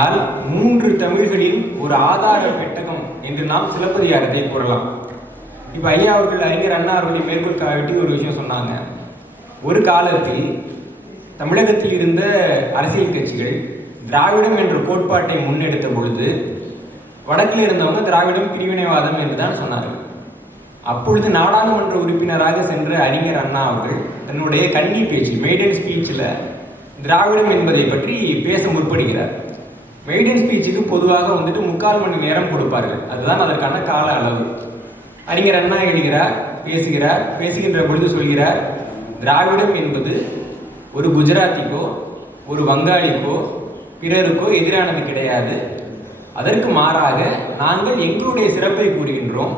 ஆனால் மூன்று தமிழ்களின் ஒரு ஆதார பெட்டகம் என்று நாம் சிலப்பதிகாரத்தை கூறலாம். இப்ப ஐயா அவர்கள் அறிஞர் அண்ணா அவர்களை மேற்கோள் ஒரு விஷயம் சொன்னாங்க. ஒரு காலத்தில் தமிழகத்தில் இருந்த அரசியல் கட்சிகள் திராவிடம் என்ற கோட்பாட்டை முன்னெடுத்த பொழுது வடக்கில் இருந்தவங்க திராவிடம் பிரிவினைவாதம் என்று தான் சொன்னார்கள். அப்பொழுது நாடாளுமன்ற உறுப்பினராக சென்ற அறிஞர் அண்ணா அவர்கள் தன்னுடைய கன்னி பேச்சு மெய்டன் ஸ்பீச்சில் திராவிடம் என்பதை பற்றி பேச முற்படுகிறார். மெய்டன் ஸ்பீச்சுக்கு பொதுவாக வந்துட்டு முக்கால் மணி நேரம் கொடுப்பார்கள். அதுதான் அதற்கான கால அளவு. அறிஞர் அண்ணா எழுதுகிறார் பேசுகிறார் பேசுகின்ற பொழுது சொல்கிறார் திராவிடம் என்பது ஒரு குஜராத்திக்கோ ஒரு வங்காளிக்கோ பிறருக்கோ எதிரானது கிடையாது. அதற்கு மாறாக நாங்கள் எங்களுடைய சிறப்பை கூறுகின்றோம்.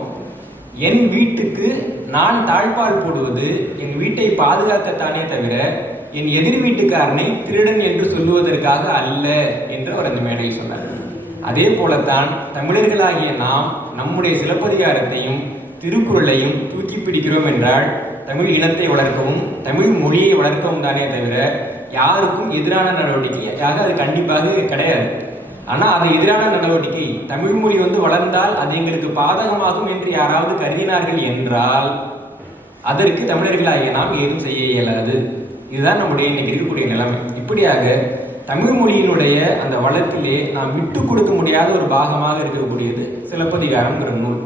என் வீட்டுக்கு நான் தாழ்பால் போடுவது என் வீட்டை பாதுகாக்கத்தானே தவிர என் எதிர் வீட்டுக்காரனை திருடன் என்று சொல்லுவதற்காக அல்ல என்று அவர் அந்த மேடையில் சொன்னார். அதே போலத்தான் தமிழர்களாகிய நாம் நம்முடைய சிலப்பதிகாரத்தையும் திருக்குறளையும் தூக்கி பிடிக்கிறோம் என்றால் தமிழ் இனத்தை வளர்க்கவும் தமிழ் மொழியை வளர்க்கவும் தானே தவிர யாருக்கும் எதிரான நடவடிக்கையாக அது கண்டிப்பாக கிடையாது. ஆனா அது எதிரான நடவடிக்கை. தமிழ் மொழி வந்து வளர்ந்தால் அது எங்களுக்கு பாதகமாகும் என்று யாராவது கருதினார்கள் என்றால் அதற்கு தமிழர்களாகிய நாம் ஏதும் செய்ய இயலாது. இதுதான் நம்முடைய இன்னைக்கு இருக்கக்கூடிய நிலைமை. இப்படியாக தமிழ் மொழியினுடைய அந்த வளத்திலே நாம் விட்டு கொடுக்க முடியாத ஒரு பாகமாக இருக்கக்கூடியது சிலப்பதிகாரம்ங்கிற நூல்.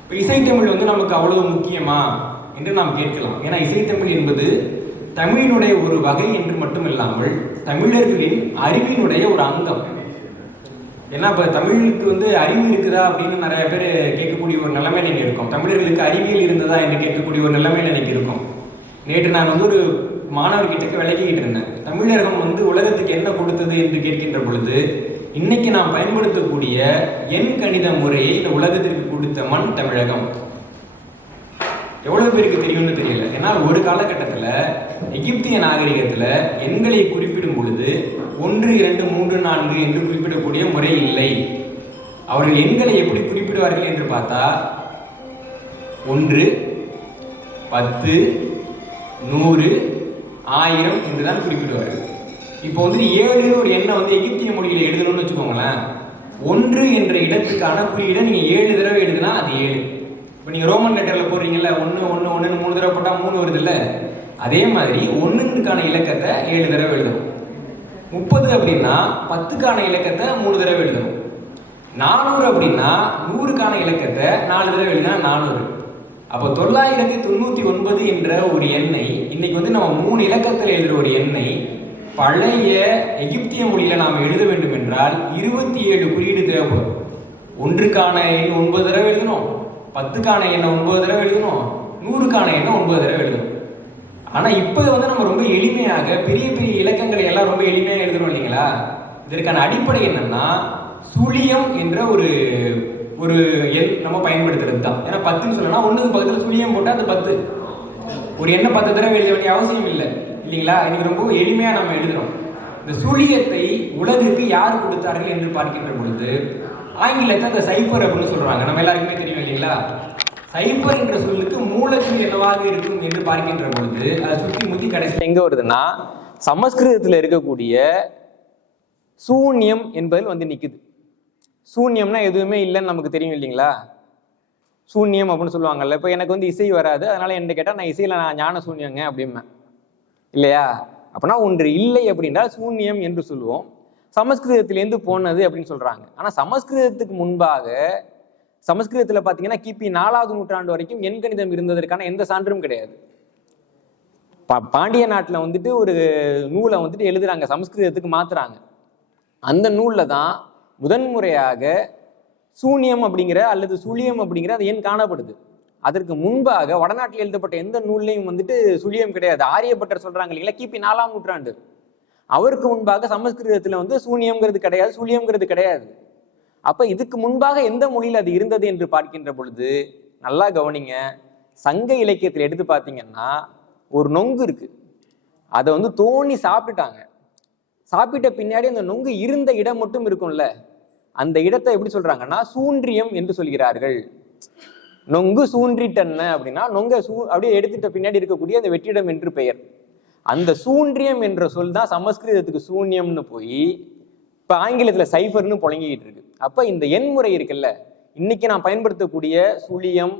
இப்போ இசைத்தமிழ் வந்து நமக்கு அவ்வளவு முக்கியமா என்று நாம் கேட்கலாம். ஏன்னா இசைத்தமிழ் என்பது தமிழினுடைய ஒரு வகை என்று மட்டும் இல்லாமல் தமிழர்களின் அறிவினுடைய ஒரு அங்கம். ஏன்னா இப்போ தமிழுக்கு வந்து அறிவு இருக்குதா அப்படின்னு நிறைய பேர் கேட்கக்கூடிய ஒரு நிலைமை இன்னைக்கு இருக்கும். தமிழர்களுக்கு அறிவியல் இருந்ததா என்று கேட்கக்கூடிய ஒரு நிலைமை இன்னைக்கு இருக்கும். நேற்று நான் வந்து ஒரு மாணவர்கிட்ட விளக்கிக்கிட்டு இருந்தேன். தமிழகம் வந்து உலகத்துக்கு என்ன கொடுத்தது என்று கேட்கின்ற பொழுது இன்னைக்கு நாம் பயன்படுத்தக்கூடிய எண் கணித முறையை இந்த உலகத்திற்கு கொடுத்த மண் தமிழகம். எவ்வளவு பேருக்கு தெரியும்னு தெரியல. ஏன்னா ஒரு காலகட்டத்தில் எகிப்திய நாகரிகத்தில் எண்களை குறிப்பிடும் பொழுது ஒன்று இரண்டு மூன்று நான்கு என்று குறிப்பிடக்கூடிய முறை இல்லை. அவர்கள் எண்களை எப்படி குறிப்பிடுவார்கள் என்று பார்த்தா ஒன்று பத்து நூறு ஆயிரம் என்றுதான் குறிப்பிடுவார். இப்போ வந்து ஏழு ஒரு எண்ணை வந்து எகிப்திய மொழியில் எழுதணும்னு வச்சுக்கோங்களேன். ஒன்று என்ற இடத்துக்கான குறியீடை நீங்கள் ஏழு தடவை எழுதுனா அது ஏழு. இப்போ நீங்கள் ரோமன் லெட்டரில் போடுறீங்கல்ல ஒன்று ஒன்று ஒன்றுன்னு மூணு தடவை போட்டால் மூணு வருதுல்ல? அதே மாதிரி ஒன்றுக்கான இலக்கத்தை ஏழு தடவை எழுதணும். முப்பது அப்படின்னா பத்துக்கான இலக்கத்தை மூணு தடவை எழுதணும். நானூறு அப்படின்னா நூறுக்கான இலக்கத்தை நாலு தடவை எழுதினா நானூறு. அப்போ தொள்ளாயிரத்தி தொண்ணூற்றி ஒன்பது என்ற ஒரு எண்ணை இன்னைக்கு வந்து நம்ம மூணு இலக்கத்தில் எழுதுகிற ஒரு எண்ணை பழைய எகிப்திய மொழியில நாம் எழுத வேண்டும் என்றால் இருபத்தி ஏழு குறியீடு தேவைப்படும். ஒன்றுக்கான எண் ஒன்பது தடவை எழுதணும். பத்துக்கான எண்ணை ஒன்பது தடவை எழுதணும். நூறுக்கான எண்ணை ஒன்பது தடவை எழுதணும். ஆனா இப்போ வந்து நம்ம ரொம்ப எளிமையாக பெரிய பெரிய இலக்கங்களை எல்லாம் ரொம்ப எளிமையாக எழுதுறோம் இல்லைங்களா? இதற்கான அடிப்படை என்னன்னா சுழியம் என்ற ஒரு ஒரு எண் நம்ம பயன்படுத்துறது தான் ஏன்னா பத்துன்னு சொல்லணும்னா ஒன்றுக்கு பக்கத்தில் சுழியம் போட்டால் அது பத்து. ஒரு எண்ணை பத்து தடவை எழுத வேண்டிய அவசியம் இல்லை. இல்லைங்களா? இன்னைக்கு ரொம்ப எளிமையா நம்ம எழுதுறோம். இந்த சுழியத்தை உலகுக்கு யார் கொடுத்தார்கள் என்று பார்க்கின்ற பொழுது ஆங்கிலத்தை அந்த சைபர் அப்படின்னு சொல்றாங்க. நம்ம எல்லாருக்குமே தெரியும் இல்லைங்களா? சைபர் என்ற சொல்லுக்கு மூலத்தில் என்னவாக இருக்கும் என்று பார்க்கின்ற பொழுது அதை சுற்றி முத்தி கடைசியில் எங்க வருதுன்னா சமஸ்கிருதத்தில் இருக்கக்கூடிய சூன்யம் என்பதில் வந்து நிற்குது சூன்யம்னா எதுவுமே இல்லைன்னு நமக்கு தெரியும் இல்லைங்களா? சூன்யம் அப்படின்னு சொல்லுவாங்கல்ல. இப்போ எனக்கு வந்து இசை வராது. அதனால என்ன கேட்டால் நான் இசையில் நான் ஞான சூன்யங்க அப்படிம்பேன். இல்லையா? அப்படின்னா ஒன்று இல்லை அப்படின்றால் சூன்யம் என்று சொல்லுவோம். சமஸ்கிருதத்திலேருந்து போனது அப்படின்னு சொல்றாங்க. ஆனால் சமஸ்கிருதத்துக்கு முன்பாக சமஸ்கிருதத்தில் பார்த்தீங்கன்னா கிபி நாலாவது நூற்றாண்டு வரைக்கும் எண்கணிதம் இருந்ததற்கான எந்த சான்றும் கிடையாது. பா- பாண்டிய நாட்டில் வந்துட்டு ஒரு நூலை வந்துட்டு எழுதுறாங்க. சமஸ்கிருதத்துக்கு மாத்துறாங்க. அந்த நூலில் தான் முதன்முறையாக சூன்யம் அப்படிங்கிற அல்லது சுழியம் அப்படிங்கிற அது ஏன் காணப்படுது? அதற்கு முன்பாக வடநாட்டில் எழுதப்பட்ட எந்த நூல்லையும் வந்துட்டு சுழியம் கிடையாது. ஆரியப்பட்டர் சொல்றாங்க இல்லைங்களா? கிபி நாலாம் நூற்றாண்டு. அவருக்கு முன்பாக சமஸ்கிருதத்தில் வந்து சூன்யம்ங்கிறது கிடையாது சுழியம்ங்கிறது கிடையாது. அப்ப இதுக்கு முன்பாக எந்த மொழியில் அது இருந்தது என்று பார்க்கின்ற பொழுது நல்லா கவனிங்க. சங்க இலக்கியத்தில் எடுத்து பார்த்தீங்கன்னா ஒரு நொங்கு இருக்கு. அதை வந்து தோண்டி சாப்பிட்டுட்டாங்க. சாப்பிட்ட பின்னாடி அந்த நொங்கு இருந்த இடம் மட்டும் இருக்கும்ல. அந்த இடத்தை எப்படி சொல்றாங்கன்னா சூன்றியம் என்று சொல்கிறார்கள். நொங்கு சூன்றிட்டன்ன அப்படின்னா நொங்க சூ அப்படியே எடுத்துட்ட பின்னாடி இருக்கக்கூடிய அந்த வெற்றிடம் என்று பெயர். அந்த சூன்றியம் என்ற சொல் தான் சமஸ்கிருதத்துக்கு சூன்யம்னு போய் இப்போ ஆங்கிலத்தில் சைஃபர்னு புழங்கிக்கிட்டு இருக்கு. அப்போ இந்த எண்முறை இருக்குல்ல இன்னைக்கு நான் பயன்படுத்தக்கூடிய சுழியம்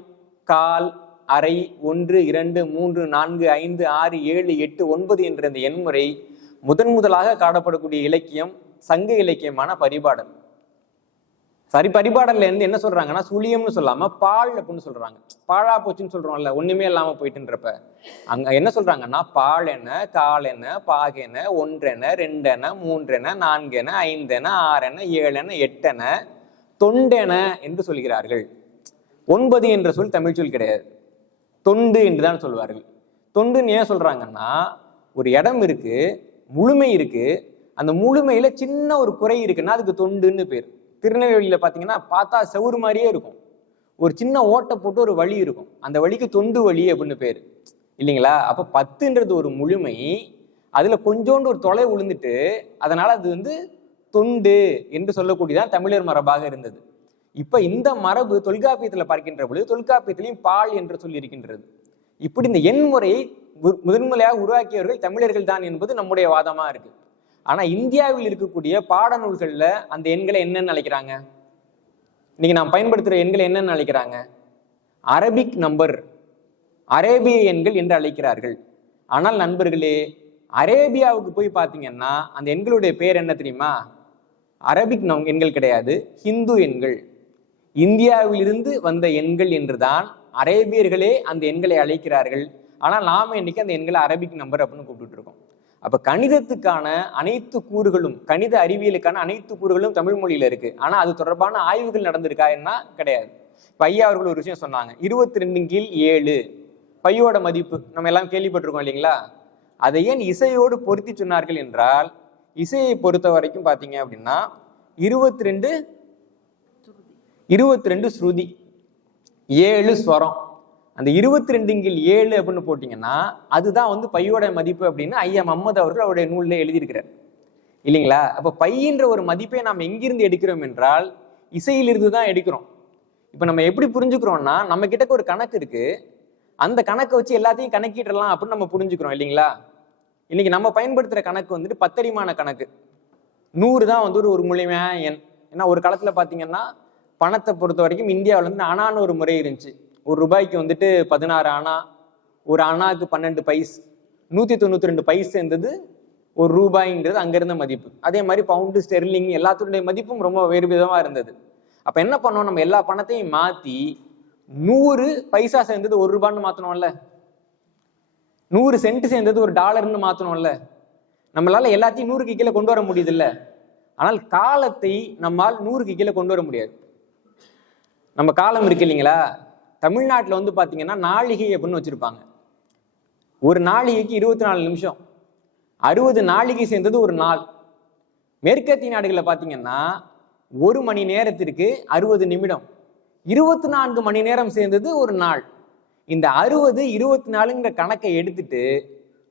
கால் அரை ஒன்று இரண்டு மூன்று நான்கு ஐந்து ஆறு ஏழு எட்டு ஒன்பது என்ற இந்த எண்முறை முதன் முதலாக காணப்படக்கூடிய இலக்கியம் சங்க இலக்கியமான பரிபாடல். சரி பரிபாடல்ல இருந்து என்ன சொல்றாங்கன்னா சுழியம்னு சொல்லாம பால் அப்படின்னு சொல்றாங்க. பாழா போச்சுன்னு சொல்றோம்ல ஒண்ணுமே இல்லாம போயிட்டுன்றப்ப. அங்க என்ன சொல்றாங்கன்னா பால் என்ன கால் என்ன பாகென ஒன்றென ரெண்டென மூன்றென நான்கென ஐந்தென ஆறென ஏழென எட்டென தொண்டென என்று சொல்கிறார்கள். ஒன்பது என்ற சொல் தமிழ் சொல் கிடையாது. தொண்டு என்றுதான் சொல்வார்கள். தொண்டுன்னு ஏன் சொல்றாங்கன்னா ஒரு இடம் இருக்கு முழுமை இருக்கு அந்த முழுமையில சின்ன ஒரு குறை இருக்குன்னா அதுக்கு தொண்டுன்னு பேர். திருநெல்வேலியில் பார்த்தீங்கன்னா பார்த்தா செவுறு மாதிரியே இருக்கும். ஒரு சின்ன ஓட்டை போட்டு ஒரு வழி இருக்கும். அந்த வழிக்கு தொண்டு வழி அப்படின்னு பேர். இல்லைங்களா? அப்போ பத்துன்றது ஒரு முழுமை அதில் கொஞ்சோண்டு ஒரு தொலை விழுந்துட்டு அதனால் அது வந்து தொண்டு என்று சொல்லக்கூடியதான் தமிழர் மரபாக இருந்தது. இப்போ இந்த மரபு தொல்காப்பியத்தில் பார்க்கின்ற பொழுது தொல்காப்பியத்திலையும் பால் என்று சொல்லியிருக்கின்றது. இப்படி இந்த எண் முறையை மு- முதன்முறையாக உருவாக்கியவர்கள் தமிழர்கள் தான் என்பது நம்முடைய வாதமாக இருக்குது ஆனால் இந்தியாவில் இருக்கக்கூடிய பாடநூல்களில் அந்த எண்களை என்னன்னு அழைக்கிறாங்க? இன்னைக்கு நாம் பயன்படுத்துகிற எண்களை என்னன்னு அழைக்கிறாங்க? அரபிக் நம்பர் அரேபிய எண்கள் என்று அழைக்கிறார்கள். ஆனால் நண்பர்களே அரேபியாவுக்கு போய் பார்த்தீங்கன்னா அந்த எண்களுடைய பேர் என்ன தெரியுமா? அரபிக் நம் எண்கள் கிடையாது ஹிந்து எண்கள். இந்தியாவிலிருந்து வந்த எண்கள் என்றுதான் அரேபியர்களே அந்த எண்களை அழைக்கிறார்கள். ஆனால் நாம இன்னைக்கு அந்த எண்களை அரபிக் நம்பர் அப்படின்னு கூப்பிட்டு இருக்கோம். அப்ப கணிதத்துக்கான அனைத்து கூறுகளும் கணித அறிவியலுக்கான அனைத்து கூறுகளும் தமிழ் மொழியில இருக்கு. ஆனா அது தொடர்பான ஆய்வுகள் நடந்திருக்கா என்ன? கிடையாது. இப்ப ஐயா அவர்கள் ஒரு விஷயம் சொன்னாங்க. இருபத்தி ரெண்டு கீழ் ஏழு. பையோட மதிப்பு. நம்ம எல்லாம் கேள்விப்பட்டிருக்கோம் இல்லைங்களா? அதை ஏன் இசையோடு பொருத்தி சொன்னார்கள் என்றால் இசையை பொறுத்த வரைக்கும் பாத்தீங்க அப்படின்னா இருபத்தி ரெண்டு இருபத்தி ரெண்டு ஸ்ருதி ஏழு ஸ்வரம். அந்த இருபத்தி ரெண்டுங்கில் ஏழு அப்படின்னு போட்டிங்கன்னா அதுதான் வந்து பையோட மதிப்பு அப்படின்னு ஐயா மம்மது அவர்கள் அவருடைய நூலில் எழுதியிருக்கிறார். இல்லைங்களா? அப்போ பையின்ற ஒரு மதிப்பை நாம் எங்கிருந்து எடுக்கிறோம் என்றால் இசையிலிருந்து தான் எடுக்கிறோம். இப்போ நம்ம எப்படி புரிஞ்சுக்கிறோம்னா நம்ம கிட்ட ஒரு கணக்கு இருக்கு. அந்த கணக்கை வச்சு எல்லாத்தையும் கணக்கிடலாம் அப்படின்னு நம்ம புரிஞ்சுக்கிறோம் இல்லைங்களா? இன்னைக்கு நம்ம பயன்படுத்துகிற கணக்கு வந்துட்டு பத்தடிமான கணக்கு. நூறு தான் வந்து ஒரு ஒரு முழுமையான எண். ஏன்னா ஒரு காலத்தில் பார்த்தீங்கன்னா பணத்தை பொறுத்த வரைக்கும் இந்தியாவில் வந்து அணான்னு ஒரு முறை இருந்துச்சு. ஒரு ரூபாய்க்கு வந்துட்டு பதினாறு அணா ஒரு அணாவுக்கு பன்னெண்டு பைஸ் நூற்றி தொண்ணூற்றி ரெண்டு பைஸ் சேர்ந்தது ஒரு ரூபாய்ன்றது அங்கேருந்த மதிப்பு. அதே மாதிரி பவுண்டு ஸ்டெர்லிங் எல்லாத்துடைய மதிப்பும் ரொம்ப வேறு விதமாக இருந்தது. அப்போ என்ன பண்ணோம்? நம்ம எல்லா பணத்தையும் மாற்றி நூறு பைசா சேர்ந்தது ஒரு ரூபான்னு மாற்றணும்ல நூறு சென்ட் சேர்ந்தது ஒரு டாலர்னு மாற்றணும்ல நம்மளால் எல்லாத்தையும் நூறுக்கு கீழே கொண்டு வர முடியுதுல்ல? ஆனால் காலத்தை நம்மால் நூறுக்கு கீழே கொண்டு வர முடியாது. நம்ம காலம் இருக்கு இல்லைங்களா? தமிழ்நாட்டில் வந்து பார்த்தீங்கன்னா நாளிகை அப்படின்னு வச்சுருப்பாங்க. ஒரு நாளிகைக்கு இருபத்தி நாலு நிமிஷம். அறுபது நாளிகை சேர்ந்தது ஒரு நாள். மேற்கத்திய நாடுகளில் பார்த்தீங்கன்னா ஒரு மணி நேரத்திற்கு அறுபது நிமிடம். இருபத்தி நான்கு மணி நேரம் சேர்ந்தது ஒரு நாள். இந்த அறுபது இருபத்தி நாலுங்கிற கணக்கை எடுத்துட்டு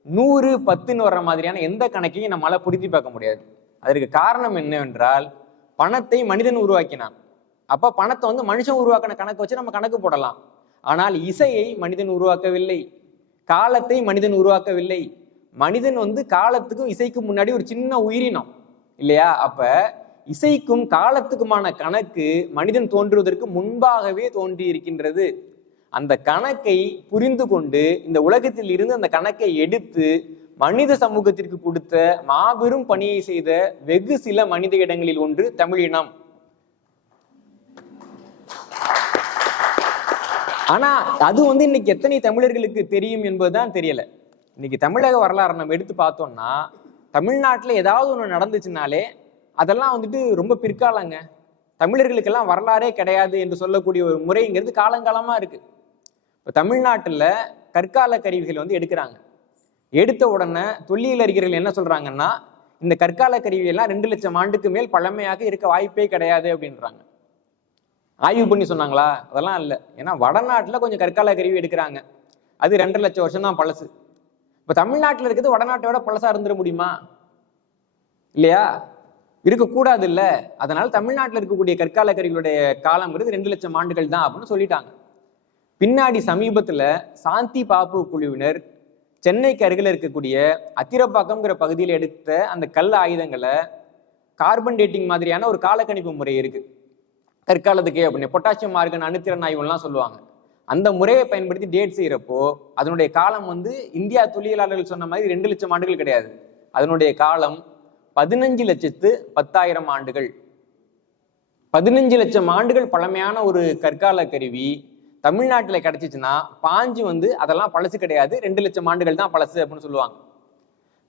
நூறு பத்துன்னு வர்ற மாதிரியான எந்த கணக்கையும் நம்மளால் பொருத்தி பார்க்க முடியாது. அதற்கு காரணம் என்னவென்றால் பணத்தை மனிதன் உருவாக்கினான். அப்ப பணத்தை வந்து மனுஷன் உருவாக்கின கணக்கு வச்சு நம்ம கணக்கு போடலாம். ஆனால் இசையை மனிதன் உருவாக்கவில்லை. காலத்தை மனிதன் உருவாக்கவில்லை. மனிதன் வந்து காலத்துக்கும் இசைக்கும் முன்னாடி ஒரு சின்ன உயிரினம். இல்லையா? அப்ப இசைக்கும் காலத்துக்குமான கணக்கு மனிதன் தோன்றுவதற்கு முன்பாகவே தோன்றி இருக்கின்றது அந்த கணக்கை புரிந்து கொண்டு இந்த உலகத்தில் இருந்து அந்த கணக்கை எடுத்து மனித சமூகத்திற்கு கொடுத்த மாபெரும் பணியை செய்த வெகு சில மனித இடங்களில் ஒன்று தமிழினம். ஆனா அது வந்து இன்னைக்கு எத்தனை தமிழர்களுக்கு தெரியும் என்பதுதான் தெரியல. இன்னைக்கு தமிழக வரலாறு நம்ம எடுத்து பார்த்தோம்னா தமிழ்நாட்டில் ஏதாவது ஒன்று நடந்துச்சுனாலே அதெல்லாம் வந்துட்டு ரொம்ப பிற்காலங்க. தமிழர்களுக்கெல்லாம் வரலாறே கிடையாது என்று சொல்லக்கூடிய ஒரு முறைங்கிறது காலங்காலமாக இருக்கு. இப்போ தமிழ்நாட்டில் கற்கால கருவிகள் வந்து எடுக்கிறாங்க. எடுத்த உடனே தொல்லியல் அறிஞர்கள் என்ன சொல்றாங்கன்னா இந்த கற்கால கருவியெல்லாம் ரெண்டு லட்சம் ஆண்டுக்கு மேல் பழமையாக இருக்க வாய்ப்பே கிடையாது அப்படின்றாங்க. ஆய்வு பண்ணி சொன்னாங்களா? அதெல்லாம் இல்லை. ஏன்னா வடநாட்டில் கொஞ்சம் கற்கால கருவி எடுக்கிறாங்க. அது ரெண்டரை லட்சம் வருஷம் தான் பழசு. இப்போ தமிழ்நாட்டில் இருக்கிறது வடநாட்டை விட இருந்துட முடியுமா? இல்லையா? இருக்கக்கூடாது இல்லை அதனால் தமிழ்நாட்டில் இருக்கக்கூடிய கற்கால கருவிகளுடைய காலங்கிறது ரெண்டு லட்சம் ஆண்டுகள் தான் அப்படின்னு சொல்லிட்டாங்க. பின்னாடி சமீபத்தில் சாந்தி பாப்பு குழுவினர் சென்னைக்கு அருகில் இருக்கக்கூடிய அத்திரப்பாக்கம்ங்கிற பகுதியில் எடுத்த அந்த கல் ஆயுதங்களை கார்பன் டேட்டிங் மாதிரியான ஒரு காலக்கணிப்பு முறை இருக்குது கற்காலத்துக்கு அப்படின்னு. பொட்டாசியம் மார்கன் அணுத்திறன் ஆய்வுலாம் சொல்லுவாங்க. அந்த முறையை பயன்படுத்தி டேட் செய்கிறப்போ அதனுடைய காலம் வந்து இந்தியா தொழிலாளர்கள் சொன்ன மாதிரி ரெண்டு லட்சம் ஆண்டுகள் கிடையாது. அதனுடைய காலம் பதினஞ்சு லட்சத்து பத்தாயிரம் ஆண்டுகள். பதினஞ்சு லட்சம் ஆண்டுகள் பழமையான ஒரு கற்கால கருவி தமிழ்நாட்டில் கிடைச்சிச்சுன்னா பாஞ்சு வந்து அதெல்லாம் பழசு கிடையாது. ரெண்டு லட்சம் ஆண்டுகள் தான் பழசு அப்படின்னு சொல்லுவாங்க.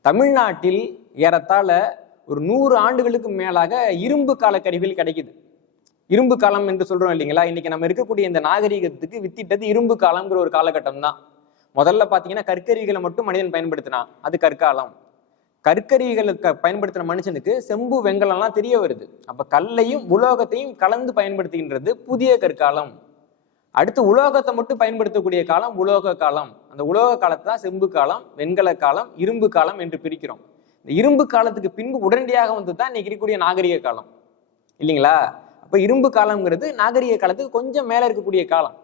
தமிழ்நாட்டில் ஏறத்தாழ ஒரு நூறு ஆண்டுகளுக்கு மேலாக இரும்பு கால கருவிகள் கிடைக்குது. இரும்பு காலம் என்று சொல்றோம் இல்லைங்களா? இன்னைக்கு நம்ம இருக்கக்கூடிய இந்த நாகரிகத்துக்கு வித்திட்டது இரும்பு காலம்ங்கிற ஒரு காலகட்டம் தான் முதல்ல பாத்தீங்கன்னா கற்கருவிகளை மட்டும் மனிதன் பயன்படுத்தினான். அது கற்காலம். கற்கருவிகளுக்கு பயன்படுத்தின மனுஷனுக்கு செம்பு வெங்கலம்லாம் தெரிய வருது. அப்ப கல்லையும் உலோகத்தையும் கலந்து பயன்படுத்துகின்றது புதிய கற்காலம். அடுத்து உலோகத்தை மட்டும் பயன்படுத்தக்கூடிய காலம் உலோக காலம். அந்த உலோக காலத்தை தான் செம்பு காலம் வெண்கல காலம் இரும்பு காலம் என்று பிரிக்கிறோம். இந்த இரும்பு காலத்துக்கு பின்பு உடனடியாக வந்து தான் இன்னைக்கு இருக்கக்கூடிய நாகரிக காலம். இல்லைங்களா? அப்போ இரும்பு காலம்ங்கிறது நாகரிக காலத்துக்கு கொஞ்சம் மேலே இருக்கக்கூடிய காலம்.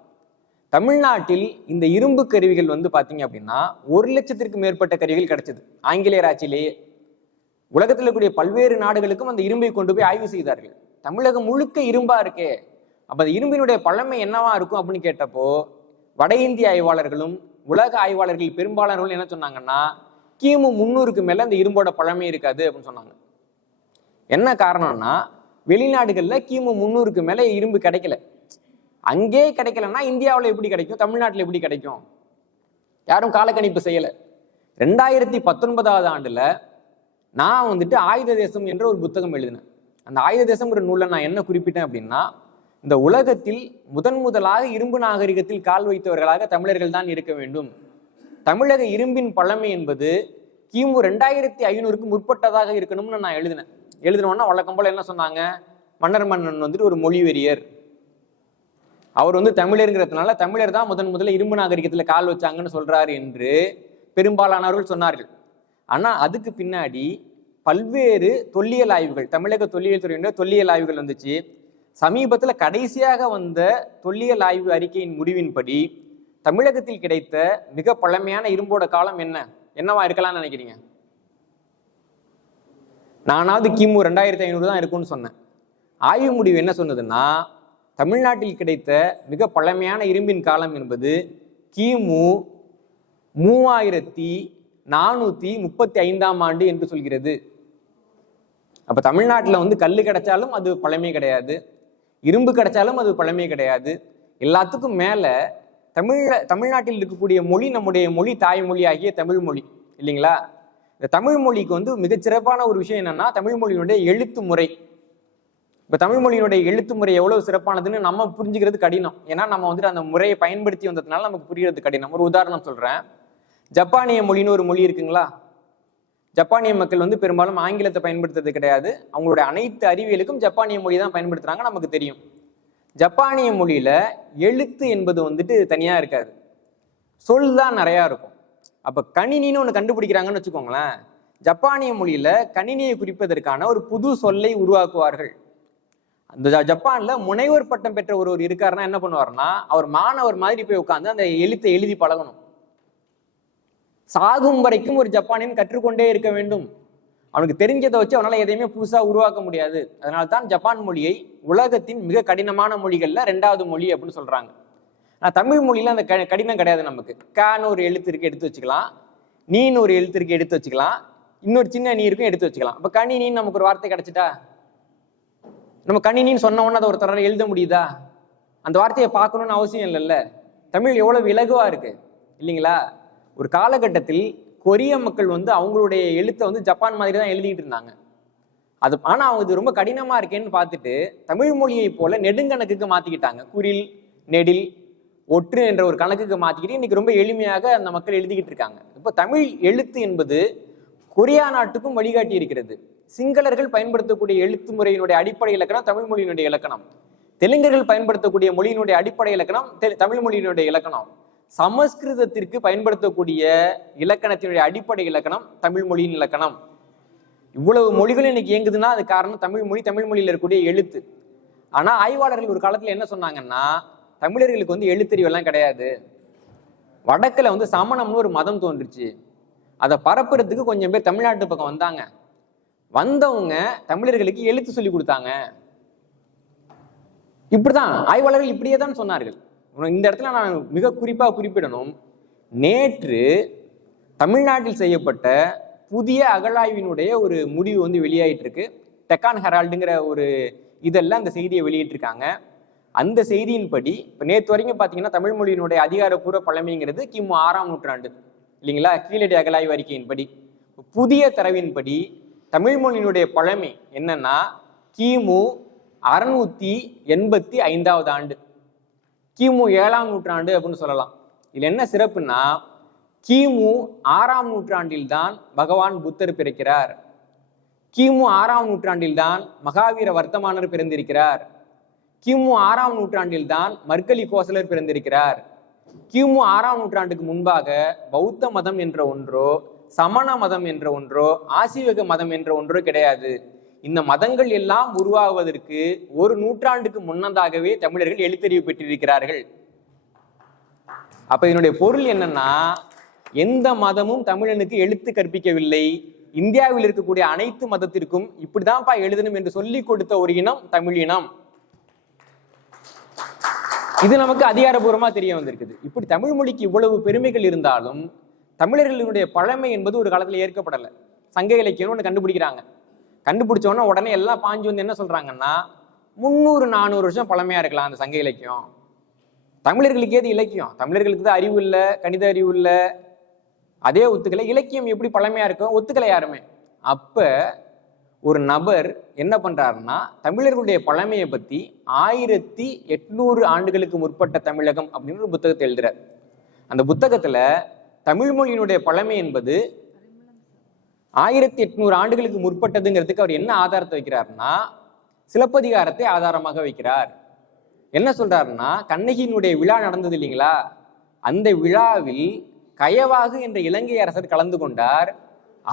தமிழ்நாட்டில் இந்த இரும்பு கருவிகள் வந்து பார்த்தீங்க அப்படின்னா ஒரு லட்சத்திற்கு மேற்பட்ட கருவிகள் கிடைச்சது. ஆங்கிலேயர் ஆட்சியிலேயே உலகத்தில் இருக்கக்கூடிய பல்வேறு நாடுகளுக்கும் அந்த இரும்பை கொண்டு போய் ஆய்வு செய்தார்கள். தமிழகம் முழுக்க இரும்பா இருக்கே. அப்போ அந்த இரும்பினுடைய பழமை என்னவா இருக்கும் அப்படின்னு கேட்டப்போ வட இந்திய ஆய்வாளர்களும் உலக ஆய்வாளர்கள் பெரும்பாலானவர்கள் என்ன சொன்னாங்கன்னா கிமு முன்னூறுக்கு மேலே அந்த இரும்போட பழமை இருக்காது அப்படின்னு சொன்னாங்க. என்ன காரணம்னா வெளிநாடுகளில் கிமு முன்னூறுக்கு மேலே இரும்பு கிடைக்கல. அங்கே கிடைக்கலன்னா இந்தியாவில் எப்படி கிடைக்கும்? தமிழ்நாட்டில் எப்படி கிடைக்கும்? யாரும் காலக்கணிப்பு செய்யலை. ரெண்டாயிரத்தி பத்தொன்பதாவது ஆண்டில் நான் வந்துட்டு ஆயுத தேசம் என்ற ஒரு புத்தகம் எழுதினேன். அந்த ஆயுத தேசம்ங்கிற நூலில் நான் என்ன குறிப்பிட்டேன் அப்படின்னா இந்த உலகத்தில் முதன் முதலாக இரும்பு நாகரிகத்தில் கால் வைத்தவர்களாக தமிழர்கள் தான் இருக்க வேண்டும். தமிழக இரும்பின் பழமை என்பது கிமு ரெண்டாயிரத்தி ஐநூறுக்கு முற்பட்டதாக இருக்கணும்னு நான் எழுதினேன். எழுதினோன்னா வழக்கம் போல் என்ன சொன்னாங்க? மன்னர் மன்னன் வந்துட்டு ஒரு மொழிவெறியர். அவர் வந்து தமிழருங்கிறதுனால தமிழர் தான் முதன் முதல்ல இரும்பு நாகரிகத்தில் கால் வச்சாங்கன்னு சொல்றாரு என்று பெரும்பாலானவர்கள் சொன்னார்கள். ஆனால் அதுக்கு பின்னாடி பல்வேறு தொல்லியல் ஆய்வுகள் தமிழக தொல்லியல் துறையினுடைய தொல்லியல் ஆய்வுகள் வந்துச்சு. சமீபத்தில் கடைசியாக வந்த தொல்லியல் ஆய்வு அறிக்கையின் முடிவின்படி தமிழகத்தில் கிடைத்த மிக பழமையான இரும்போட காலம் என்ன? என்னவா இருக்கலாம்னு நினைக்கிறீங்க? நானாவது கிமு ரெண்டாயிரத்தி ஐநூறு தான் இருக்கும்னு சொன்னேன். ஆய்வு முடிவு என்ன சொன்னதுன்னா தமிழ்நாட்டில் கிடைத்த மிக பழமையான இரும்பின் காலம் என்பது கிமு மூவாயிரத்தி நானூற்றி முப்பத்தி ஐந்தாம் ஆண்டு என்று சொல்கிறது. அப்போ தமிழ்நாட்டில் வந்து கல் கிடைச்சாலும் அது பழமை கிடையாது இரும்பு கிடைச்சாலும் அது பழமை கிடையாது. எல்லாத்துக்கும் மேலே தமிழ தமிழ்நாட்டில் இருக்கக்கூடிய மொழி நம்முடைய மொழி தாய்மொழி ஆகிய தமிழ் மொழி இல்லைங்களா? இந்த தமிழ் மொழிக்கு வந்து மிகச்சிறப்பான ஒரு விஷயம் என்னன்னா தமிழ் மொழியினுடைய எழுத்து முறை. இப்போ தமிழ் மொழியினுடைய எழுத்து முறை எவ்வளவு சிறப்பானதுன்னு நம்ம புரிஞ்சுக்கிறது கடினம். ஏன்னா நம்ம வந்துட்டு அந்த முறையை பயன்படுத்தி வந்ததுனால நமக்கு புரிகிறது கடினம். ஒரு உதாரணம் சொல்றேன். ஜப்பானிய மொழின்னு ஒரு மொழி இருக்குங்களா? ஜப்பானிய மக்கள் வந்து பெரும்பாலும் ஆங்கிலத்தை பயன்படுத்துறது கிடையாது. அவங்களுடைய அனைத்து அறிவியலுக்கும் ஜப்பானிய மொழி தான் பயன்படுத்துறாங்க நமக்கு தெரியும். ஜப்பானிய மொழியில எழுத்து என்பது வந்துட்டு தனியா இருக்காது. சொல் தான் நிறையா இருக்கும். அப்போ கணினின்னு ஒன்று கண்டுபிடிக்கிறாங்கன்னு வச்சுக்கோங்களேன். ஜப்பானிய மொழியில் கணினியை குறிப்பதற்கான ஒரு புது சொல்லை உருவாக்குவார்கள். அந்த ஜப்பானில் முனைவர் பட்டம் பெற்ற ஒருவர் இருக்காருன்னா என்ன பண்ணுவாருன்னா அவர் மாணவர் மாதிரி போய் உட்காந்து அந்த எழுத்தை எழுதி பழகணும். சாகும் வரைக்கும் ஒரு ஜப்பானியன் கற்றுக்கொண்டே இருக்க வேண்டும். அவனுக்கு தெரிஞ்சதை வச்சு அவனால் எதையுமே புதுசாக உருவாக்க முடியாது. அதனால தான் ஜப்பான் மொழியை உலகத்தின் மிக கடினமான மொழிகளில் ரெண்டாவது மொழி அப்படின்னு சொல்கிறாங்க தமிழ் மொழியில் அந்த க- கடினம் கிடையாது நமக்கு. கான்னு ஒரு எழுத்து இருக்கு எடுத்து வச்சுக்கலாம். நீன்னு ஒரு எழுத்து இருக்கு எடுத்து வச்சுக்கலாம். இன்னொரு சின்ன நீ இருக்கும் எடுத்து வச்சுக்கலாம். அப்போ கணினின்னு நீன்னு நமக்கு ஒரு வார்த்தை கிடைச்சிட்டா? நம்ம கணினின்னு சொன்ன உடனே அதை ஒருத்தரால எழுத முடியுதா? அந்த வார்த்தையை பார்க்கணும்னு அவசியம் இல்லைல்ல. தமிழ் எவ்வளோ இலகுவா இருக்கு இல்லைங்களா? ஒரு காலகட்டத்தில் கொரிய மக்கள் வந்து அவங்களுடைய எழுத்தை வந்து ஜப்பான் மாதிரி தான் எழுதிட்டு இருந்தாங்க. அது ஆனால் அவங்க இது ரொம்ப கடினமாக இருக்கேன்னு பார்த்துட்டு தமிழ் மொழியை போல நெடுங்கணக்குக்கு மாற்றிக்கிட்டாங்க குரில் நெடில் ஒற்று என்ற ஒரு கணக்குக்கு மாத்திக்கிட்டு இன்னைக்கு ரொம்ப எளிமையாக அந்த மக்கள் எழுதிக்கிட்டு இருக்காங்க. இப்போ தமிழ் எழுத்து என்பது கொரியா நாட்டுக்கும் வழிகாட்டி இருக்கிறது. சிங்களர்கள் பயன்படுத்தக்கூடிய எழுத்து முறையினுடைய அடிப்படை இலக்கணம் தமிழ் மொழியினுடைய இலக்கணம். தெலுங்கர்கள் பயன்படுத்தக்கூடிய மொழியினுடைய அடிப்படை இலக்கணம் தெ- தமிழ் மொழியினுடைய இலக்கணம். சமஸ்கிருதத்திற்கு பயன்படுத்தக்கூடிய இலக்கணத்தினுடைய அடிப்படை இலக்கணம் தமிழ் மொழியின் இலக்கணம். இவ்வளவு மொழிகளும் இன்னைக்கு இயங்குதுன்னா அது காரணம் தமிழ் மொழி தமிழ் மொழியில் இருக்கக்கூடிய எழுத்து. ஆனா ஆய்வாளர்கள் ஒரு காலத்துல என்ன சொன்னாங்கன்னா தமிழர்களுக்கு வந்து எழுத்தறிவெல்லாம் கிடையாது. வடக்கில் வந்து சமணம்னு ஒரு மதம் தோன்றுச்சு. அதை பரப்புறதுக்கு கொஞ்சம் பேர் தமிழ்நாட்டு பக்கம் வந்தாங்க. வந்தவங்க தமிழர்களுக்கு எழுத்து சொல்லி கொடுத்தாங்க. இப்படிதான் ஆய்வாளர்கள் இப்படியே தான் சொன்னார்கள். இந்த இடத்துல நான் மிக குறிப்பாக குறிப்பிடணும். நேற்று தமிழ்நாட்டில் செய்யப்பட்ட புதிய அகழாய்வினுடைய ஒரு முடிவு வந்து வெளியாயிட்டு இருக்கு. டெக்கான் ஹெரால்டுங்கிற ஒரு இதெல்லாம் அந்த செய்தியை வெளியிட்டிருக்காங்க. அந்த செய்தியின்படி இப்போ நேற்று வரைக்கும் பார்த்தீங்கன்னா தமிழ் மொழியினுடைய அதிகாரப்பூர்வ பழமைங்கிறது கிமு ஆறாம் நூற்றாண்டு. இல்லைங்களா? கீழடி அகலாய்வு அறிக்கையின்படி புதிய தரவின்படி தமிழ் மொழியினுடைய பழமை என்னன்னா கிமு அறுநூத்தி எண்பத்தி ஐந்தாவது ஆண்டு. கிமு ஏழாம் நூற்றாண்டு அப்படின்னு சொல்லலாம். இதில் என்ன சிறப்புன்னா கிமு ஆறாம் நூற்றாண்டில் தான் பகவான் புத்தர் பிறக்கிறார். கிமு ஆறாம் நூற்றாண்டில் தான் மகாவீர வர்த்தமானர் பிறந்திருக்கிறார். கிமு ஆறாம் நூற்றாண்டில் தான் மர்கலி கோசலர் பிறந்திருக்கிறார். கிமு ஆறாம் நூற்றாண்டுக்கு முன்பாக பௌத்த மதம் என்ற ஒன்றோ சமண மதம் என்ற ஒன்றோ ஆசிவக மதம் என்ற ஒன்றோ கிடையாது. இந்த மதங்கள் எல்லாம் உருவாகுவதற்கு ஒரு நூற்றாண்டுக்கு முன்னதாகவே தமிழர்கள் எழுத்தறிவு பெற்றிருக்கிறார்கள். அப்ப இதனுடைய பொருள் என்னன்னா எந்த மதமும் தமிழனுக்கு எழுத்து கற்பிக்கவில்லை. இந்தியாவில் இருக்கக்கூடிய அனைத்து மதத்திற்கும் இப்படிதான்ப்பா எழுதணும் என்று சொல்லி கொடுத்த ஒரு இனம் தமிழ் இனம். இது நமக்கு அதிகாரபூர்வமாக தெரிய வந்திருக்குது. இப்படி தமிழ் மொழிக்கு இவ்வளவு பெருமைகள் இருந்தாலும் தமிழர்களுடைய பழமை என்பது ஒரு காலத்தில் ஏற்கப்படலை. சங்க இலக்கியம்னு ஒன்று கண்டுபிடிக்கிறாங்க. கண்டுபிடிச்சோன்னா உடனே எல்லாம் பாஞ்சு வந்து என்ன சொல்கிறாங்கன்னா முந்நூறு நானூறு வருஷம் பழமையாக இருக்கலாம் அந்த சங்க இலக்கியம். தமிழர்களுக்கு ஏது இலக்கியம். தமிழர்களுக்கு தான் அறிவு இல்லை கணித அறிவு இல்லை. அதே ஒத்துக்கலை. இலக்கியம் எப்படி பழமையாக இருக்கும்? ஒத்துக்கலை யாருமே. அப்போ ஒரு நபர் என்ன பண்ணுறாருன்னா தமிழர்களுடைய பழமையை பற்றி ஆயிரத்தி எட்நூறு ஆண்டுகளுக்கு முற்பட்ட தமிழகம் அப்படின்னு ஒரு புத்தகத்தை எழுதுறார். அந்த புத்தகத்தில் தமிழ் மொழியினுடைய பழமை என்பது ஆயிரத்தி எட்நூறு ஆண்டுகளுக்கு முற்பட்டதுங்கிறதுக்கு அவர் என்ன ஆதாரத்தை வைக்கிறாருன்னா சிலப்பதிகாரத்தை ஆதாரமாக வைக்கிறார். என்ன சொல்றாருன்னா கண்ணகியினுடைய விழா நடந்தது இல்லைங்களா? அந்த விழாவில் கயவாகு என்ற இலங்கை அரசர் கலந்து கொண்டார்.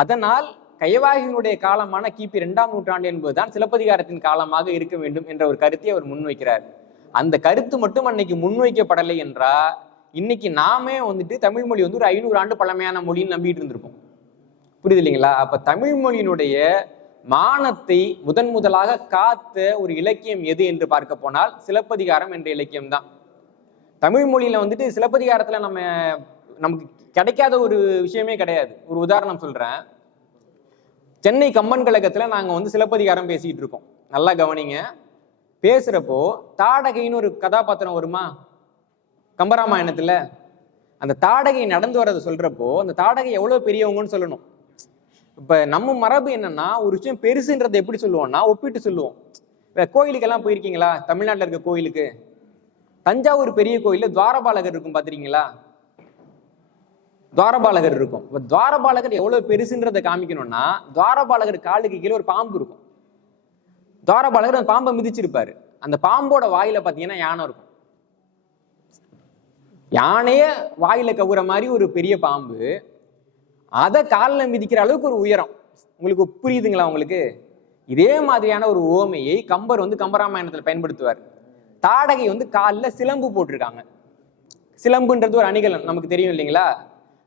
அதனால் கைவாகியினுடைய காலமான கிபி இரண்டாம் நூற்றாண்டு என்பதுதான் சிலப்பதிகாரத்தின் காலமாக இருக்க வேண்டும் என்ற ஒரு கருத்தை அவர் முன்வைக்கிறார். அந்த கருத்து மட்டும் அன்னைக்கு முன்வைக்கப்படலை என்றா இன்னைக்கு நாமே வந்துட்டு தமிழ் மொழி வந்து ஒரு ஐநூறு ஆண்டு பழமையான மொழின்னு நம்பிட்டு இருந்திருப்போம். புரியுது இல்லைங்களா? அப்ப தமிழ் மொழியினுடைய மானத்தை முதன் முதலாக காத்த ஒரு இலக்கியம் எது என்று பார்க்க போனால் சிலப்பதிகாரம் என்ற இலக்கியம் தான். தமிழ் மொழியில வந்துட்டு சிலப்பதிகாரத்துல நம்ம நமக்கு கிடைக்காத ஒரு விஷயமே கிடையாது. ஒரு உதாரணம் சொல்றேன். சென்னை கம்பன் கழகத்தில் நாங்கள் வந்து சிலப்பதிகாரம் பேசிகிட்டு இருக்கோம். நல்லா கவனிங்க. பேசுகிறப்போ தாடகைன்னு ஒரு கதாபாத்திரம் வருமா? கம்பராமாயணத்தில். அந்த தாடகை நடந்து வர்றதை சொல்கிறப்போ அந்த தாடகை எவ்வளோ பெரியவங்கன்னு சொல்லணும். இப்போ நம்ம மரபு என்னன்னா ஒரு விஷயம் பெருசுன்றதை எப்படி சொல்லுவோம்னா ஒப்பிட்டு சொல்லுவோம். இப்போ கோயிலுக்கெல்லாம் போயிருக்கீங்களா? தமிழ்நாட்டில் இருக்க கோயிலுக்கு. தஞ்சாவூர் பெரிய கோயிலில் துவாரபாலகர் இருக்கும் பார்த்துருக்கீங்களா துவாரபாலகர் இருக்கும். இப்போ துவாரபாலகர் எவ்வளோ பெருசுன்றதை காமிக்கணும்னா துவாரபாலகர் காலுக்கு கீழே ஒரு பாம்பு இருக்கும். துவாரபாலகர் அந்த பாம்பை மிதிச்சிருப்பாரு. அந்த பாம்போட வாயில பார்த்தீங்கன்னா யானை இருக்கும். யானையே வாயில கவுற மாதிரி ஒரு பெரிய பாம்பு அதை காலில் மிதிக்கிற அளவுக்கு ஒரு உயரம். உங்களுக்கு புரியுதுங்களா உங்களுக்கு? இதே மாதிரியான ஒரு ஓமையை கம்பர் வந்து கம்பராமாயணத்தில் பயன்படுத்துவார். தாடகை வந்து காலில் சிலம்பு போட்டிருக்காங்க. சிலம்புன்றது ஒரு அணிகலன் நமக்கு தெரியும் இல்லைங்களா?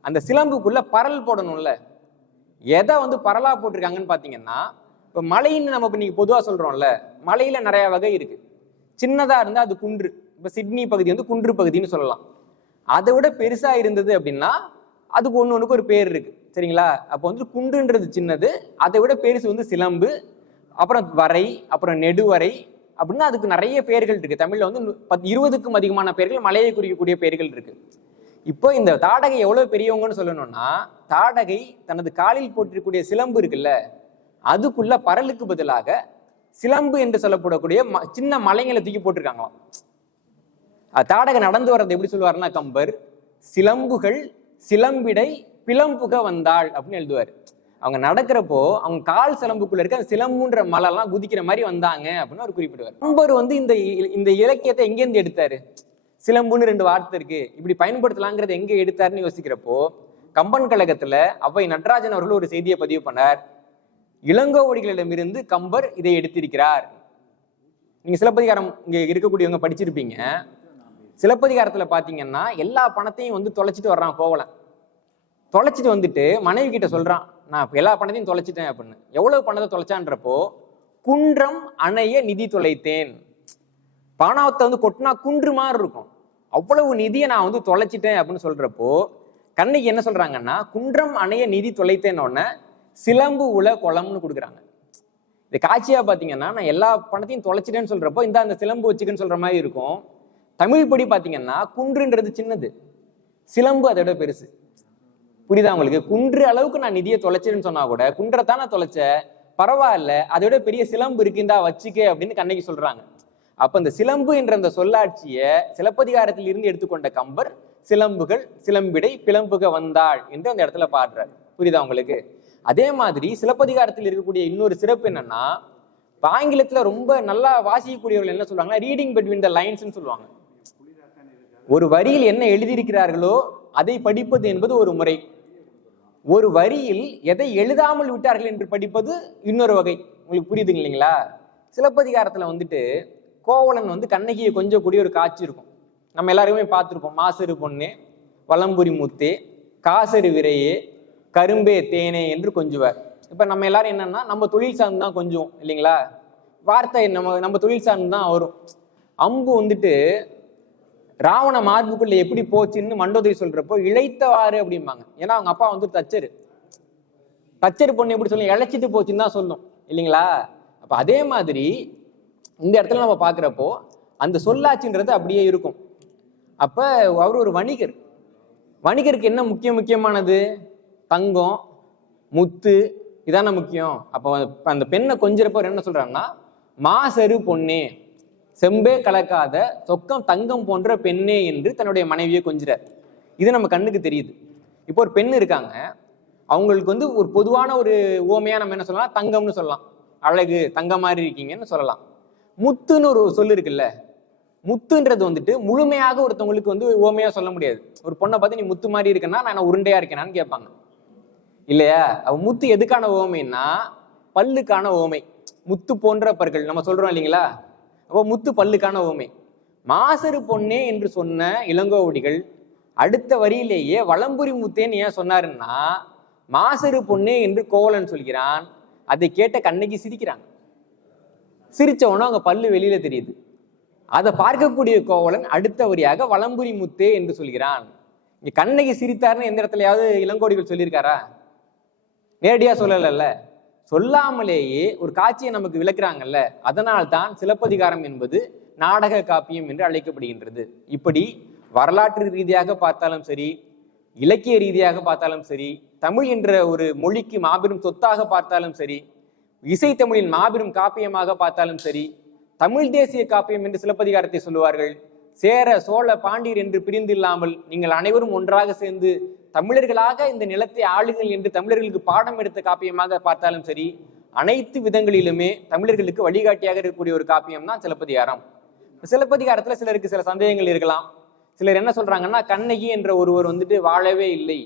அந்த சிலம்புக்குள்ள பரல் போடணும்ல. எதை வந்து பரலா போட்டிருக்காங்கன்னு பார்த்தீங்கன்னா இப்போ மலைன்னு நம்ம இப்போ நீங்கள் பொதுவாக சொல்கிறோம்ல மலையில நிறைய வகை இருக்கு. சின்னதாக இருந்தால் அது குன்று. இப்போ சிட்னி பகுதி வந்து குன்று பகுதின்னு சொல்லலாம். அதை விட பெருசா இருந்தது அப்படின்னா அதுக்கு ஒன்று ஒன்றுக்கு ஒரு பேர் இருக்கு. சரிங்களா? அப்போ வந்து குன்றுன்றது சின்னது அதை விட பெருசு வந்து சிலம்பு அப்புறம் வரை அப்புறம் நெடுவரை அப்படின்னா அதுக்கு நிறைய பேர்கள் இருக்கு. தமிழ்ல வந்து பத் இருபதுக்கும் அதிகமான பேர்கள் மலையை குறிக்கக்கூடிய பேர்கள் இருக்கு. இப்போ இந்த தாடகை எவ்வளவு பெரியவங்கன்னு சொல்லணும்னா தாடகை தனது காலில் போட்டிருக்கக்கூடிய சிலம்பு இருக்குல்ல அதுக்குள்ள பரலுக்கு பதிலாக சிலம்பு என்று சொல்லப்படக்கூடிய ம- சின்ன மலைங்களை தூக்கி போட்டிருக்காங்களாம். தாடகை நடந்து வர்றது எப்படி சொல்லுவாருன்னா கம்பர் சிலம்புகள் சிலம்பிடை பிளம்புக வந்தாள் அப்படின்னு எழுதுவார். அவங்க நடக்கிறப்போ அவங்க கால் சிலம்புக்குள்ள இருக்க அந்த சிலம்புன்ற மலைலாம் குதிக்கிற மாதிரி வந்தாங்க அப்படின்னு அவர் குறிப்பிடுவார். கம்பர் வந்து இந்த இ- இந்த இலக்கியத்தை எங்கேருந்து எடுத்தாரு? சிலம்புன்னு ரெண்டு வார்த்தை இருக்கு. இப்படி பயன்படுத்தலாங்கிறது எங்க எடுத்தாருன்னு யோசிக்கிறப்போ கம்பன் கழகத்துல அவ்வை நடராஜன் அவர்கள் ஒரு செய்தியை பதிவு பண்ணார். இளங்கோவடிகளிடமிருந்து கம்பர் இதை எடுத்திருக்கிறார். நீங்க சிலப்பதிகாரம் இங்க இருக்கக்கூடியவங்க படிச்சிருப்பீங்க. சிலப்பதிகாரத்துல பாத்தீங்கன்னா எல்லா பணத்தையும் வந்து தொலைச்சிட்டு வர்றான் கோவலன். தொலைச்சிட்டு வந்துட்டு மனைவி கிட்ட சொல்றான் நான் எல்லா பணத்தையும் தொலைச்சிட்டேன் அப்படின்னு. எவ்வளவு பணத்தை தொலைச்சான்றப்போ குன்றம் அணைய நிதி தொலைத்தேன். பணத்தை வந்து கொட்டினா குன்று மாதிரி இருக்கும். அவ்வளவு நிதியை நான் வந்து தொலைச்சிட்டேன் அப்படின்னு சொல்றப்போ கண்ணகி என்ன சொல்றாங்கன்னா குன்றம் அணைய நிதி தொலைத்தேன்னொடனே சிலம்பு உல குளம்னு கொடுக்குறாங்க. இந்த காட்சியா பாத்தீங்கன்னா நான் எல்லா பணத்தையும் தொலைச்சிட்டேன்னு சொல்றப்போ இந்த அந்த சிலம்பு வச்சுக்கன்னு சொல்ற மாதிரி இருக்கும். தமிழ் படி பாத்தீங்கன்னா குன்றுன்றது சின்னது. சிலம்பு அதை விட பெருசு. புரியுதா உங்களுக்கு? குன்று அளவுக்கு நான் நிதியை தொலைச்சேன்னு சொன்னா கூட குன்றத்தான் நான் தொலைச்ச? பரவாயில்ல அதை விட பெரிய சிலம்பு இருக்குண்டா வச்சுக்க அப்படின்னு கண்ணகி சொல்றாங்க. அப்ப இந்த சிலம்பு என்ற அந்த சொல்லாட்சிய சிலப்பதிகாரத்தில் இருந்து எடுத்துக்கொண்ட கம்பர் சிலம்புகள் சிலம்பிடை பிளம்புக வந்தாள் என்று அந்த இடத்துல பாடுறார். புரியுதா உங்களுக்கு? அதே மாதிரி சிலப்பதிகாரத்தில் இருக்கக்கூடிய இன்னொரு சிறப்பு என்னன்னா இப்ப ஆங்கிலத்துல ரொம்ப நல்லா வாசிக்கக்கூடியவர்கள் என்ன சொல்லுவாங்கன்னா ரீடிங் பிட்வீன் த லைன்ஸ்னு சொல்லுவாங்க. ஒரு வரியில் என்ன எழுதியிருக்கிறார்களோ அதை படிப்பது என்பது ஒரு முறை. ஒரு வரியில் எதை எழுதாமல் விட்டார்கள் என்று படிப்பது இன்னொரு வகை. உங்களுக்கு புரியுதுங்க இல்லைங்களா? சிலப்பதிகாரத்துல வந்துட்டு கோவலன் வந்து கண்ணகியை கொஞ்சக்கூடிய ஒரு காட்சி இருக்கும். நம்ம எல்லாருமே பார்த்துருப்போம். மாசரு பொண்ணு வலம்புரி முத்து காசரு விரையே கரும்பே தேனே என்று கொஞ்சுவார். இப்போ நம்ம எல்லாரும் என்னன்னா நம்ம தொழில் சார்ந்து தான் கொஞ்சம் இல்லைங்களா? வார்த்தை நம்ம நம்ம தொழில் சார்ந்து தான் வரும். அம்பு வந்துட்டு ராவண மார்புக்குள்ள எப்படி போச்சுன்னு மண்டோதரி சொல்றப்போ இழைத்தவாறு அப்படிம்பாங்க. ஏன்னா அவங்க அப்பா வந்து தச்சரு. தச்சர் பொண்ணு எப்படி சொல்லி இழைச்சிட்டு போச்சுன்னு தான் சொல்லும். இல்லைங்களா? அப்ப அதே மாதிரி இந்த இடத்துல நம்ம பார்க்குறப்போ அந்த சொல்லாட்சின்றது அப்படியே இருக்கும். அப்போ அவர் ஒரு வணிகர். வணிகருக்கு என்ன முக்கிய முக்கியமானது? தங்கம் முத்து இதான முக்கியம். அப்போ அந்த பெண்ணை கொஞ்சிறப்ப என்ன சொல்கிறாங்கன்னா மாசரு பொண்ணே செம்பே கலக்காத சொக்கம் தங்கம் போன்ற பெண்ணே என்று தன்னுடைய மனைவியை கொஞ்சிறார். இது நம்ம கண்ணுக்கு தெரியுது. இப்போ ஒரு பெண் இருக்காங்க. அவங்களுக்கு வந்து ஒரு பொதுவான ஒரு ஓமையாக நம்ம என்ன சொல்லலாம்? தங்கம்னு சொல்லலாம். அழகு தங்கம் மாதிரி இருக்கீங்கன்னு சொல்லலாம். முத்துன்னு ஒரு சொல்லு இருக்குல்ல முத்துன்றது வந்துட்டு முழுமையாக ஒருத்தவங்களுக்கு வந்து ஓமையா சொல்ல முடியாது. ஒரு பொண்ணை பார்த்து நீ முத்து மாதிரி இருக்கேன்னா நான் உருண்டையா இருக்கேனான்னு கேட்பாங்க. இல்லையா? அவ முத்து எதுக்கான ஓமைன்னா பல்லுக்கான ஓமை. முத்து போன்ற பற்கள். நம்ம சொல்றோம் இல்லைங்களா? அப்போ முத்து பல்லுக்கான ஓமை. மாசரு பொண்ணே என்று சொன்ன இளங்கோவடிகள் அடுத்த வரியிலேயே வளம்புரி முத்தேன்னு ஏன் சொன்னாருன்னா மாசரு பொண்ணே என்று கோவலன் சொல்கிறான். அதை கேட்ட கண்ணகி சிரிக்கிறாங்க. சிரிச்சவனும் அவங்க பல்லு வெளியில தெரியுது. அதை பார்க்கக்கூடிய கோவலன் அடுத்த வரியாக வலம்புரி முத்தே என்று சொல்கிறான். இங்க கண்ணகி சிரித்தார்னு எந்த இடத்துலயாவது இளங்கோடிகள் சொல்லியிருக்காரா? நேரடியா சொல்லலைல்ல. சொல்லாமலேயே ஒரு காட்சியை நமக்கு விளக்குறாங்கல்ல. அதனால்தான் சிலப்பதிகாரம் என்பது நாடக காப்பியம் என்று அழைக்கப்படுகின்றது. இப்படி வரலாற்று ரீதியாக பார்த்தாலும் சரி இலக்கிய ரீதியாக பார்த்தாலும் சரி தமிழ் என்ற ஒரு மொழிக்கு மாபெரும் சொத்தாக பார்த்தாலும் சரி இசைத்தமிழின் மாபெரும் காப்பியமாக பார்த்தாலும் சரி தமிழ் தேசிய காப்பியம் என்று சிலப்பதிகாரத்தை சொல்லுவார்கள் சேர சோழ பாண்டியர் என்று பிரிந்து இல்லாமல் நீங்கள் அனைவரும் ஒன்றாக சேர்ந்து தமிழர்களாக இந்த நிலத்தை ஆளுங்கள் என்று தமிழர்களுக்கு பாடம் எடுத்த காப்பியமாக பார்த்தாலும் சரி அனைத்து விதங்களிலுமே தமிழர்களுக்கு வழிகாட்டியாக இருக்கக்கூடிய ஒரு காப்பியம் தான் சிலப்பதிகாரம். சிலப்பதிகாரத்துல சிலருக்கு சில சந்தேகங்கள் இருக்கலாம். சிலர் என்ன சொல்றாங்கன்னா கண்ணகி என்ற ஒருவர் வந்துட்டு வாழவே இல்லை.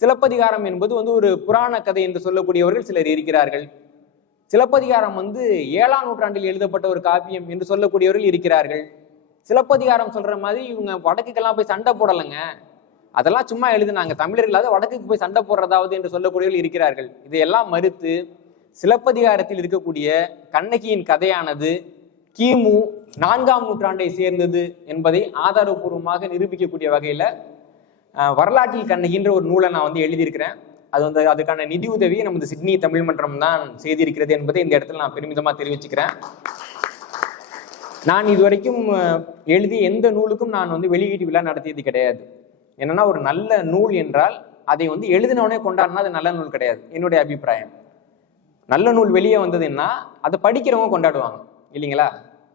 சிலப்பதிகாரம் என்பது வந்து ஒரு புராண கதை என்று சொல்லக்கூடியவர்கள் சிலர் இருக்கிறார்கள். சிலப்பதிகாரம் வந்து ஏழாம் நூற்றாண்டில் எழுதப்பட்ட ஒரு காப்பியம் என்று சொல்லக்கூடியவர்கள் இருக்கிறார்கள். சிலப்பதிகாரம் சொல்ற மாதிரி இவங்க வடக்குக்கெல்லாம் போய் சண்டை போடலைங்க. அதெல்லாம் சும்மா எழுதுனாங்க. தமிழர்களாவது வடக்குக்கு போய் சண்டை போடுறதாவது என்று சொல்லக்கூடியவர்கள் இருக்கிறார்கள். இதையெல்லாம் மறுத்து சிலப்பதிகாரத்தில் இருக்கக்கூடிய கண்ணகியின் கதையானது கிமு நான்காம் நூற்றாண்டை சேர்ந்தது என்பதை ஆதாரபூர்வமாக நிரூபிக்கக்கூடிய வகையில வரலாற்றில் கண்ணகின்ற ஒரு நூலை நான் வந்து எழுதியிருக்கிறேன். அது வந்து அதுக்கான நிதி உதவியை நமது சிட்னி தமிழ் மன்றம் தான் செய்திருக்கிறது என்பதை இந்த இடத்துல நான் பெருமிதமாக தெரிவிச்சுக்கிறேன். நான் இதுவரைக்கும் எழுதிய எந்த நூலுக்கும் நான் வந்து வெளியீட்டு விழா நடத்தியது கிடையாது. என்னன்னா ஒரு நல்ல நூல் என்றால் அதை வந்து எழுதினவனே கொண்டாடினா அது நல்ல நூல் கிடையாது. என்னுடைய அபிப்பிராயம். நல்ல நூல் வெளியே வந்ததுன்னா அதை படிக்கிறவங்க கொண்டாடுவாங்க. இல்லைங்களா?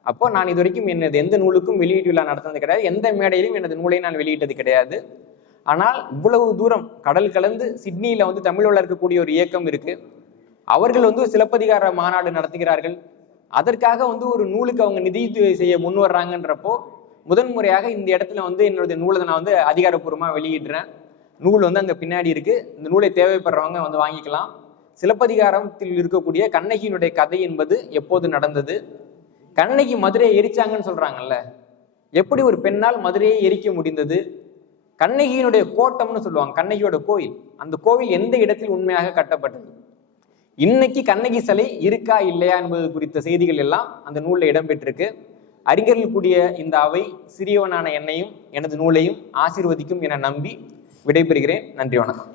அப்போ நான் இது வரைக்கும் எனது எந்த நூலுக்கும் வெளியீட்டு விழா நடத்தினது கிடையாது. எந்த மேடையிலும் எனது நூலை நான் வெளியிட்டது கிடையாது. ஆனால் இவ்வளவு தூரம் கடல் கலந்து சிட்னியில வந்து தமிழ் வளர்க்கக்கூடிய ஒரு இயக்கம் இருக்கு. அவர்கள் வந்து சிலப்பதிகார மாநாடு நடத்துகிறார்கள். அதற்காக வந்து ஒரு நூலுக்கு அவங்க நிதி செய்ய முன் வர்றாங்கன்றப்போ முதன்முறையாக இந்த இடத்துல வந்து என்னுடைய நூலை நான் வந்து அதிகாரப்பூர்வமாக வெளியிடுறேன். நூல் வந்து அங்கே பின்னாடி இருக்கு. இந்த நூலை தேவைப்படுறவங்க வந்து வாங்கிக்கலாம். சிலப்பதிகாரத்தில் இருக்கக்கூடிய கண்ணகியினுடைய கதை என்பது எப்போது நடந்தது? கண்ணகி மதுரையை எரிச்சாங்கன்னு சொல்றாங்கல்ல. எப்படி ஒரு பெண்ணால் மதுரையை எரிக்க முடிந்தது? கண்ணகியினுடைய கோட்டம்னு சொல்லுவாங்க கண்ணகியோட கோயில். அந்த கோவில் எந்த இடத்தில் உண்மையாக கட்டப்பட்டது? இன்னைக்கு கண்ணகி சிலை இருக்கா இல்லையா என்பது குறித்த செய்திகள் எல்லாம் அந்த நூலில் இடம்பெற்றிருக்கு. அறிஞர்கள் கூடிய இந்த அவை சிறியவனான என்னையும் எனது நூலையும் ஆசீர்வதிக்கும் என நம்பி விடைபெறுகிறேன். நன்றி வணக்கம்.